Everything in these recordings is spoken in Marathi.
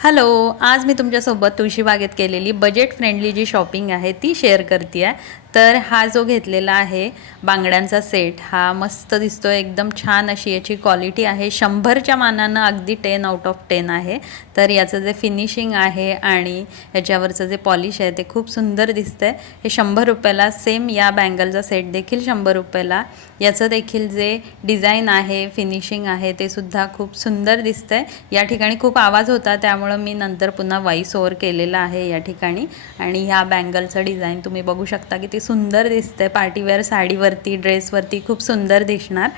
हॅलो, आज मी तुमच्यासोबत तुळशीबागेत केलेली बजेट फ्रेंडली जी शॉपिंग आहे ती शेअर करते आहे। तर हा जो घेतलेला आहे बांगड्यांचा सेट हा मस्त दिसतोय, एकदम छान अशी याची क्वालिटी आहे। 100च्या मानानं अगदी 10 आउट ऑफ 10 आहे। तर याचं जे फिनिशिंग आहे आणि याच्यावरचं जे पॉलिश आहे ते खूप सुंदर दिसतंय। हे 100 रुपयाला, सेम या बँगलचा सेट देखील 100 रुपयाला। याचं देखील जे डिझाईन आहे, फिनिशिंग आहे ते सुद्धा खूप सुंदर दिसतंय। या ठिकाणी खूप आवाज होता त्यामुळे मी नंतर पुन्हा वॉइस ओव्हर केलेला आहे या ठिकाणी। आणि ह्या बँगलचं डिझाईन तुम्ही बघू शकता किती सुंदर दिसतंय। पार्टीवेअर साडीवरती, ड्रेसवरती खूप सुंदर दिसणार।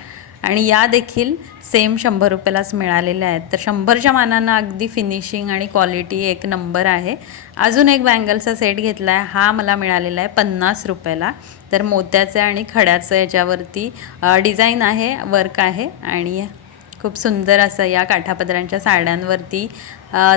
आणि या देखील सेम 100 रुपयालाच मिळालेल्या आहेत। तर 100च्या मानानं अगदी फिनिशिंग आणि क्वालिटी एक नंबर आहे। अजून एक बँगलचा सेट घेतला आहे, हा मला मिळालेला आहे 50 रुपयाला। तर मोत्याचे आणि खड्याचं याच्यावरती डिझाईन आहे, वर्क आहे आणि खूप सुंदर असं या काठापदरांच्या साड्यांवरती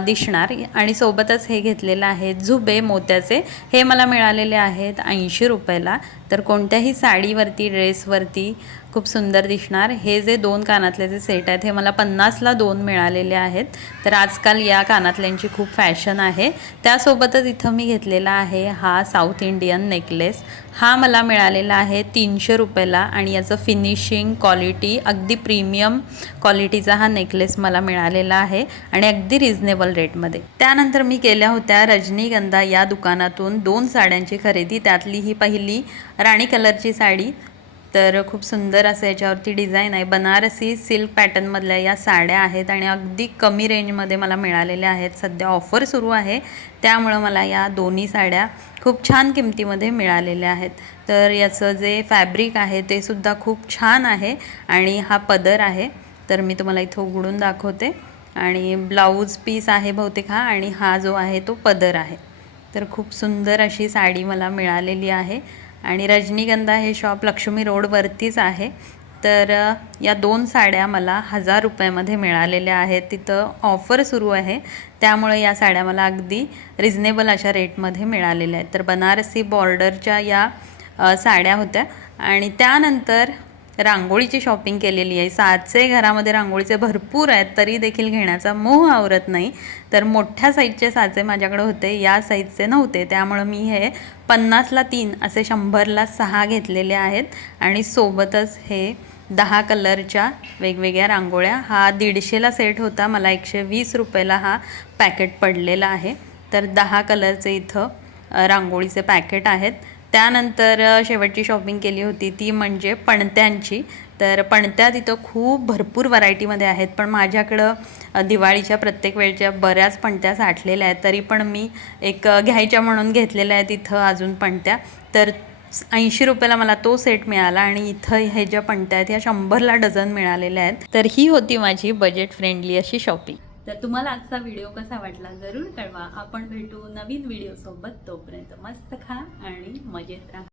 दिसणार। आणि सोबतच हे घेतलेलं आहे झुबे मोत्याचे, हे मला मिळालेले आहेत 80 रुपयाला। तर कोणत्याही साडीवरती, ड्रेसवरती खूप सुंदर दिसणार। हे जे 2 कानातले जे सेट आहेत हे मला 50ला 2 मिळालेले आहेत। तर आजकाल या कानातल्यांची खूप फॅशन आहे। त्यासोबतच इथं मी घेतलेला आहे हा साऊथ इंडियन नेकलेस, हा मला मिळालेला आहे 300 रुपयाला। आणि याचं फिनिशिंग, क्वालिटी अगदी प्रीमियम क्वालिटीचा हा नेकलेस मला मिळालेला आहे आणि अगदी रिजनेबल रेटमध्ये। त्यानंतर मी केल्या होत्या रजनीगंधा या दुकानातून 2 साड्यांची खरेदी। त्यातली ही पहिली राणी कलरची साडी, तर खूप सुंदर असं याच्यावरती डिझाईन आहे। बनारसी सिल्क पॅटर्नमधल्या या साड्या आहेत आणि अगदी कमी रेंजमध्ये मला मिळालेल्या आहेत। सध्या ऑफर सुरू आहे त्यामुळं मला या दोन्ही साड्या खूप छान किमतीमध्ये मिळालेल्या आहेत। तर याचं जे फॅब्रिक आहे ते सुद्धा खूप छान आहे आणि हा पदर आहे, तर मी तुम्हाला इथं उघडून दाखवते। आणि ब्लाऊज पीस आहे बहुतेक हा, आणि हा जो आहे तो पदर आहे। तर खूप सुंदर अशी साडी मला मिळालेली आहे। आणि रजनीगंधा हे शॉप लक्ष्मी रोडवरतीच आहे। तर या 2 साड्या मला 1000 रुपयामध्ये मिळालेल्या आहेत। तिथं ऑफर सुरू आहे त्यामुळे या साड्या मला अगदी रिजनेबल अशा रेटमध्ये मिळालेल्या आहेत। तर बनारसी बॉर्डरच्या या साड्या होत्या। आणि त्यानंतर रांगोळीची शॉपिंग केलेली आहे। साचे घरामध्ये रांगोळीचे भरपूर आहेत तरी देखील घेण्याचा मोह आवरत नाही। तर मोठ्या साईजचे साचे माझ्याकडे होते, या साईजचे नव्हते, त्यामुळे मी हे 50ला 3 असे 100ला 6 घेतलेले आहेत। आणि सोबतच हे 10 कलरच्या वेगवेगळ्या रांगोळ्या, हा 150ला सेट होता, मला 120 रुपयाला हा पॅकेट पडलेला आहे। तर 10 कलरचे इथं रांगोळीचे पॅकेट आहेत। त्यानंतर शेवटची शॉपिंग केली होती ती म्हणजे पणत्यांची। तर पणत्या तिथं खूप भरपूर व्हरायटीमध्ये आहेत, पण माझ्याकडं दिवाळीच्या प्रत्येक वेळच्या बऱ्याच पणत्या साठलेल्या आहेत, तरी पण मी एक घ्यायच्या म्हणून घेतलेल्या आहेत इथं अजून पणत्या। तर 80 रुपयाला मला तो सेट मिळाला आणि इथं हे ज्या पणत्या आहेत ह्या 100ला डझन मिळालेल्या आहेत। तर ही होती माझी बजेट फ्रेंडली अशी शॉपिंग। तर तुम्हाला आजचा व्हिडिओ कसा वाटला जरूर कळवा। आपण भेटू नवीन व्हिडिओ सोबत, तोपर्यंत मस्त खा आणि मजेत राहा।